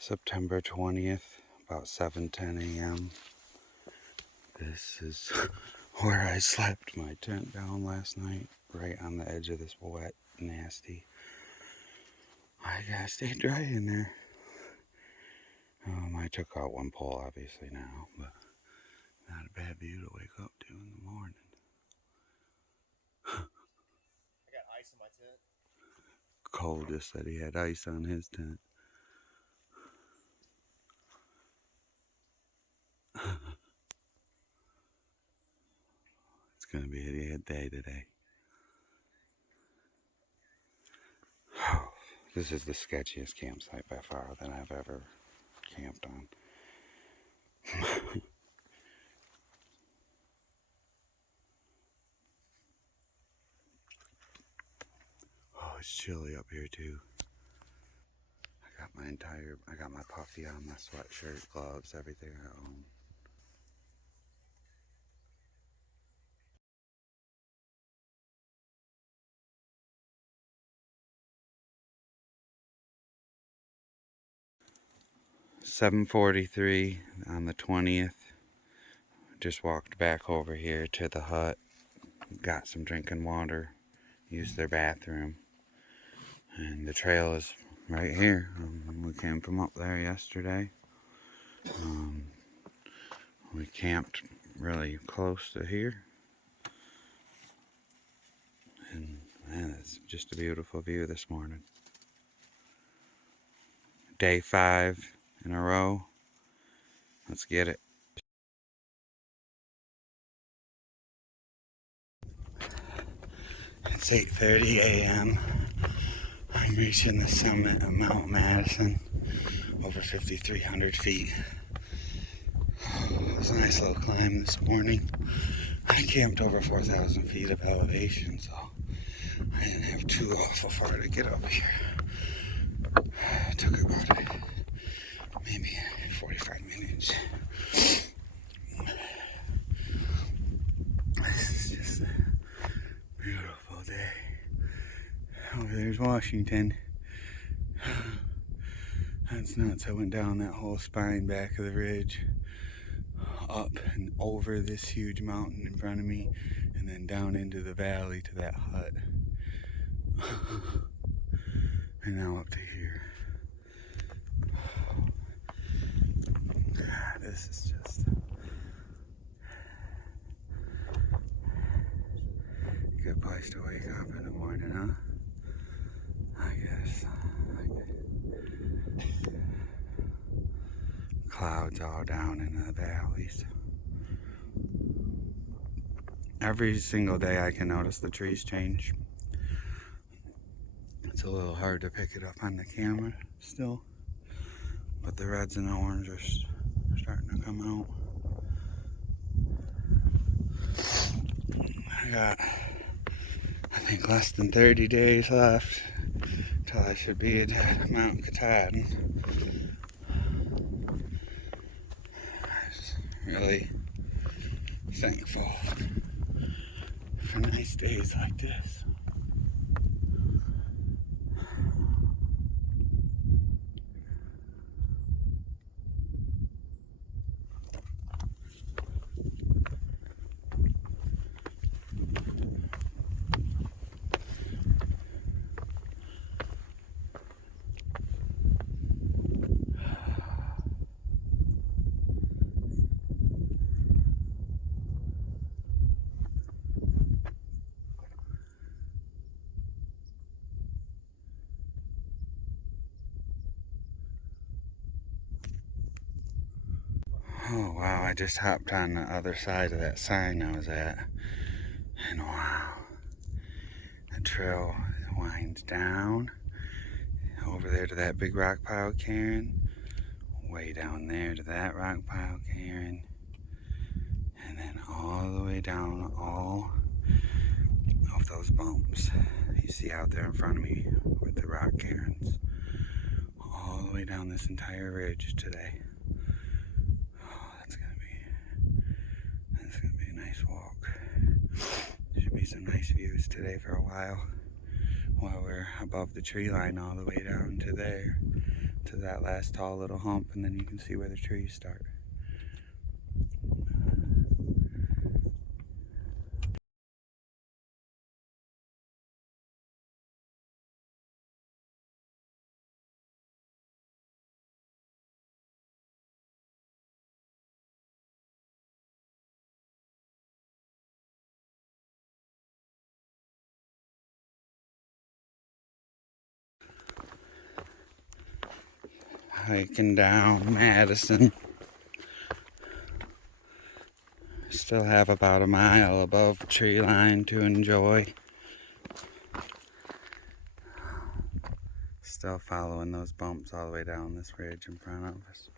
September 20th, about 7:10 a.m. This is where I slept my tent down last night, right on the edge of this wet, nasty. I gotta stay dry in there. I took out one pole obviously now, but not a bad view to wake up to in the morning. I got ice in my tent. Cole just said he had ice on his tent. It's gonna be a good day today. This is the sketchiest campsite by far that I've ever camped on. Oh, it's chilly up here too. I got my puffy on, my sweatshirt, gloves, everything at home. "7:43 on the 20th. Just walked back over here to the hut. Got some drinking water. Used their bathroom. And the trail is right here. We came from up there yesterday. We camped really close to here. And man, it's just a beautiful view this morning. Day 5 in a row. Let's get it. It's 8:30 a.m. I'm reaching the summit of Mount Madison, over 5,300 feet. It was a nice little climb this morning. I camped over 4,000 feet of elevation, so I didn't have too awful far to get up here. It took about maybe 45 minutes. This is just a beautiful day. Oh, there's Washington. That's nuts. I went down that whole spine back of the ridge, up and over this huge mountain in front of me, and then down into the valley to that hut. And now up to here. God, this is just a good place to wake up in the morning, huh? I guess. Clouds all down in the valleys. Every single day I can notice the trees change. It's a little hard to pick it up on the camera still, but the reds and the orange are starting to come out. I got, I think, less than 30 days left till I should be at Mount Katahdin. I'm just really thankful for nice days like this. Oh wow, I just hopped on the other side of that sign I was at, and wow, the trail winds down over there to that big rock pile cairn, way down there to that rock pile cairn, and then all the way down all of those bumps you see out there in front of me with the rock cairns, all the way down this entire ridge today. It's gonna be a nice walk. There should be some nice views today for a while we're above the tree line all the way down to there. to that last tall little hump, and then you can see where the trees start. Hiking down Madison. Still have about a mile above tree line to enjoy. Still following those bumps all the way down this ridge in front of us.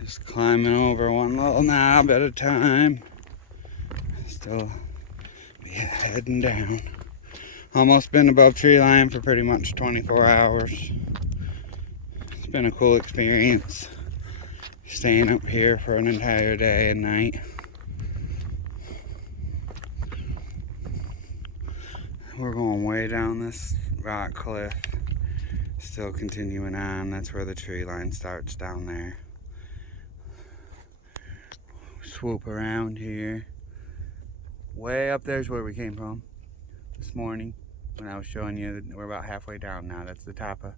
Just climbing over one little knob at a time. Still heading down. Almost been above tree line for pretty much 24 hours. It's been a cool experience staying up here for an entire day and night. We're going way down this rock cliff. Still continuing on. That's where the tree line starts down there. Swoop around here. Way up there's where we came from this morning when I was showing you that we're about halfway down now. That's the top of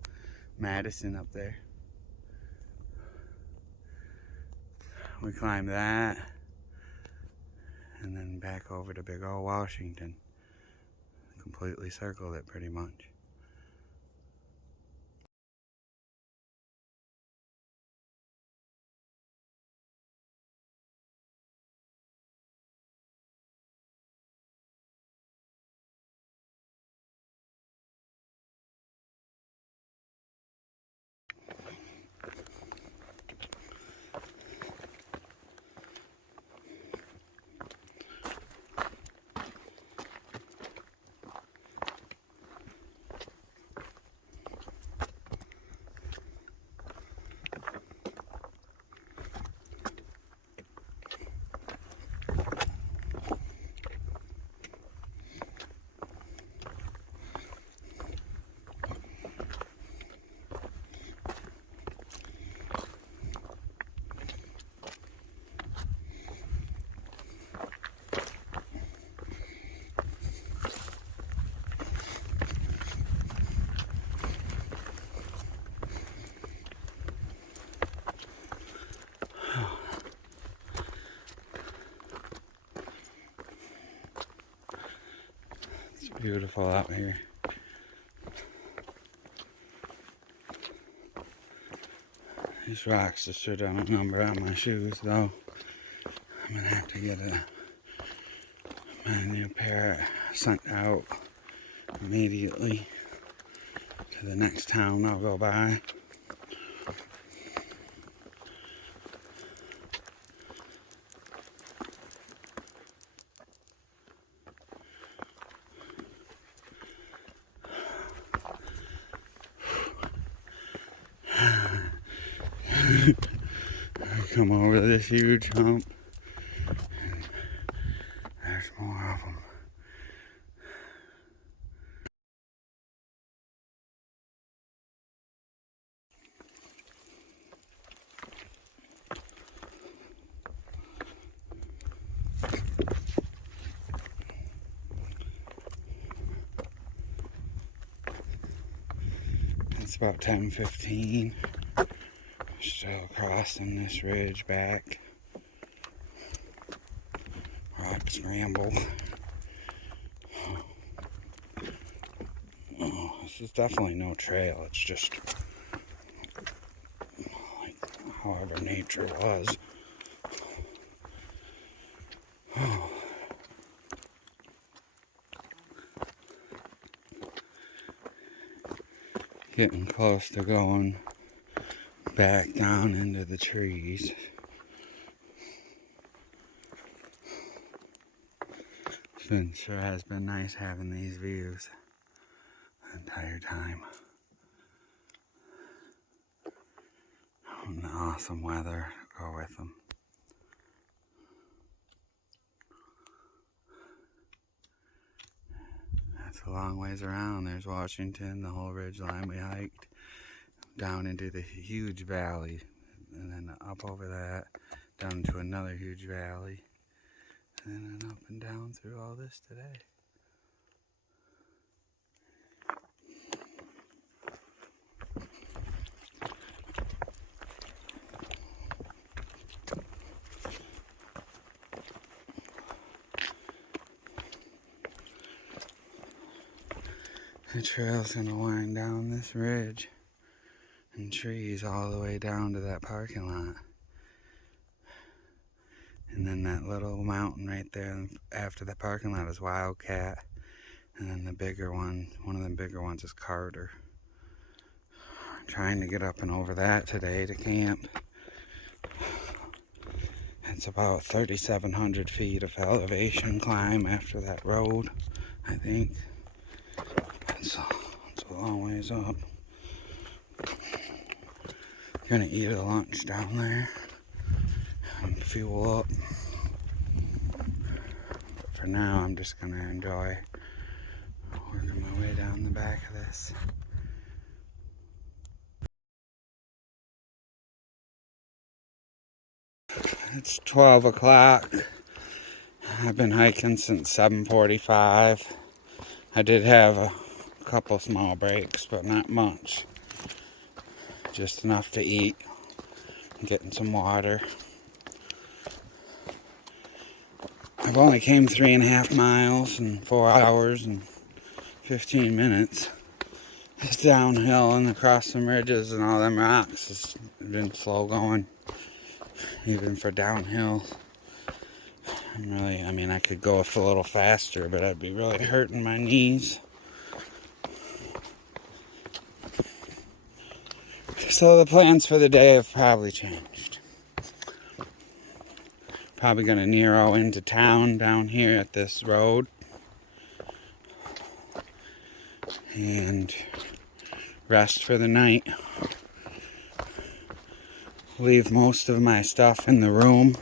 Madison up there. We climbed that and then back over to big old Washington. Completely circled it pretty much. It's beautiful out here. These rocks just should have a number on my shoes though. I'm gonna have to get my new pair sent out immediately to the next town I'll go by. Come over this huge hump. There's more of them. about 10:15. Still crossing this ridge back. Rock scramble. Oh, this is definitely no trail. It's just like however nature was. Oh. Getting close to going back down into the trees. Sure has been nice having these views the entire time. And the awesome weather to go with them. That's a long ways around. There's Washington, the whole ridge line we hiked. Down into the huge valley. And then up over that, down into another huge valley. And then up and down through all this today. The trail's gonna wind down this ridge and trees all the way down to that parking lot. And then that little mountain right there after the parking lot is Wildcat. And then the bigger one of the bigger ones is Carter. I'm trying to get up and over that today to camp. It's about 3,700 feet of elevation climb after that road, I think. It's a long ways up. Gonna eat a lunch down there and fuel up. But for now, I'm just gonna enjoy working my way down the back of this. It's 12 o'clock. I've been hiking since 7:45. I did have a couple small breaks, but not much. Just enough to eat and getting some water. I've only came 3.5 miles in 4 hours and 15 minutes. It's downhill and across some ridges and all them rocks. It's been slow going, even for downhill. I mean, I could go a little faster, but I'd be really hurting my knees. So the plans for the day have probably changed. Probably gonna Nero into town down here at this road. And rest for the night. Leave most of my stuff in the room.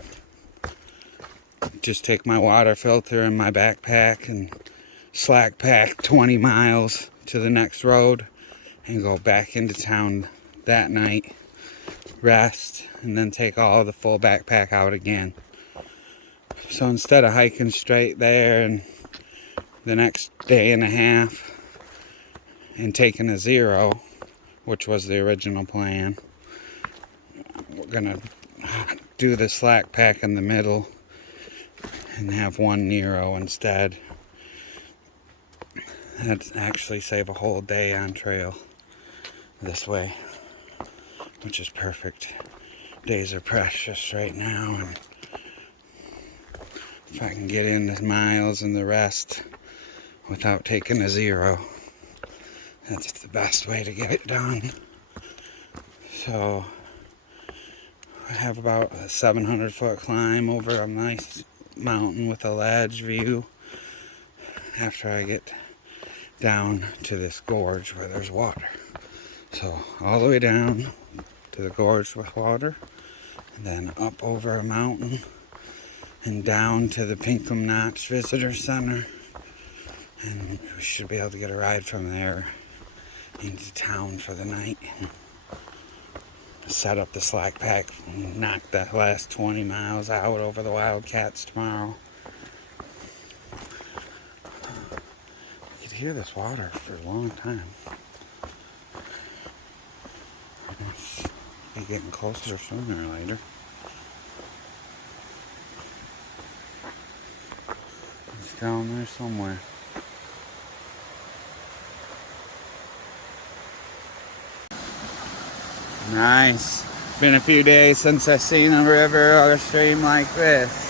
Just take my water filter in my backpack and slack pack 20 miles to the next road and go back into town that night, rest, and then take all the full backpack out again. So instead of hiking straight there and the next day and a half and taking a 0, which was the original plan, we're gonna do the slack pack in the middle and have one Nero instead. That'd actually save a whole day on trail this way, which is perfect. Days are precious right now, and if I can get in the miles and the rest without taking a 0, that's the best way to get it done. So I have about a 700-foot climb over a nice mountain with a ledge view after I get down to this gorge where there's water. So all the way down to the gorge with water, and then up over a mountain and down to the Pinkham Notch Visitor Center, and we should be able to get a ride from there into town for the night. Set up the slack pack and knock that last 20 miles out over the Wildcats tomorrow. I could hear this water for a long time. be getting closer sooner or later. It's down there somewhere. Nice. Been a few days since I've seen a river or a stream like this.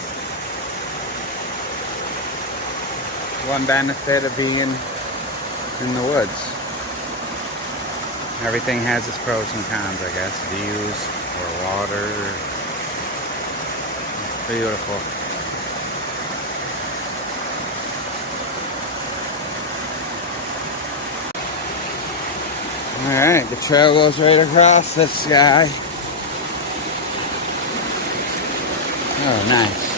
One benefit of being in the woods. Everything has its pros and cons, I guess. Views or water. It's beautiful. Alright, the trail goes right across this sky. Oh, nice.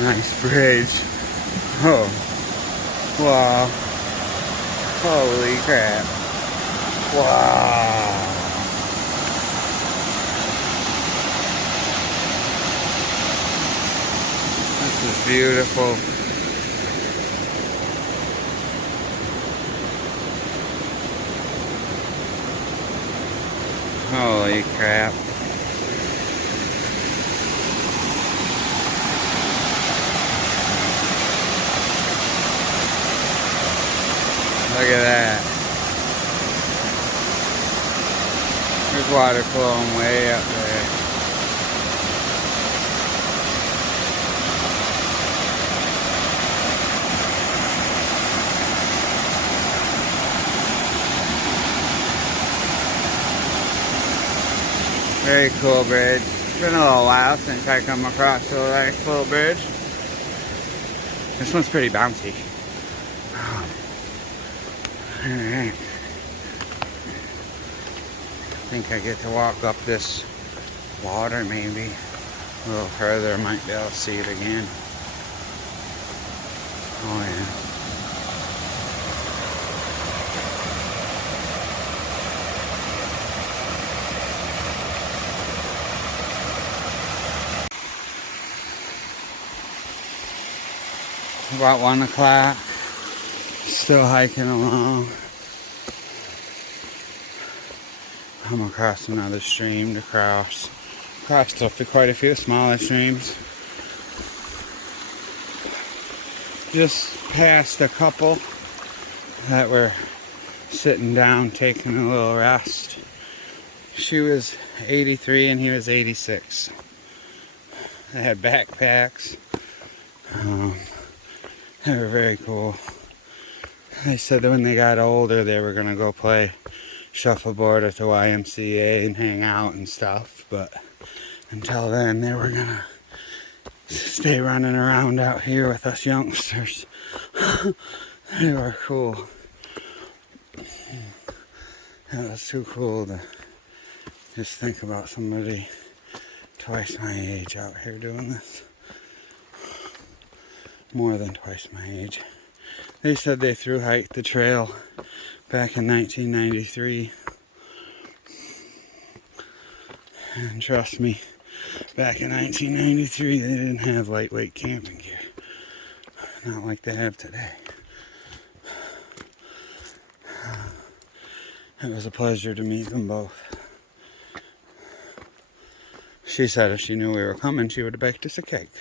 Nice bridge. Oh, wow. Holy crap. Wow. This is beautiful. Holy crap. Look at that. There's water flowing way up there. Very cool bridge. It's been a little while since I come across a nice little bridge. This one's pretty bouncy. Alright. I think I get to walk up this water maybe a little further. I might be able to see it again. Oh yeah. About 1 o'clock. Still hiking along. I'm across another stream to cross. Crossed up to quite a few smaller streams. Just passed a couple that were sitting down taking a little rest. She was 83 and he was 86. They had backpacks. They were very cool. They said that when they got older, they were going to go play shuffleboard at the YMCA and hang out and stuff. But until then, they were going to stay running around out here with us youngsters. They were cool. It was too cool to just think about somebody twice my age out here doing this. More than twice my age. They said they thru hiked the trail back in 1993. And trust me, back in 1993 they didn't have lightweight camping gear. Not like they have today. It was a pleasure to meet them both. She said if she knew we were coming, she would have baked us a cake.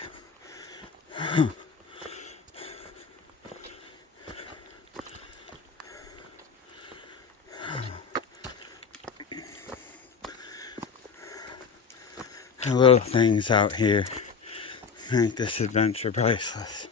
The little things out here make this adventure priceless.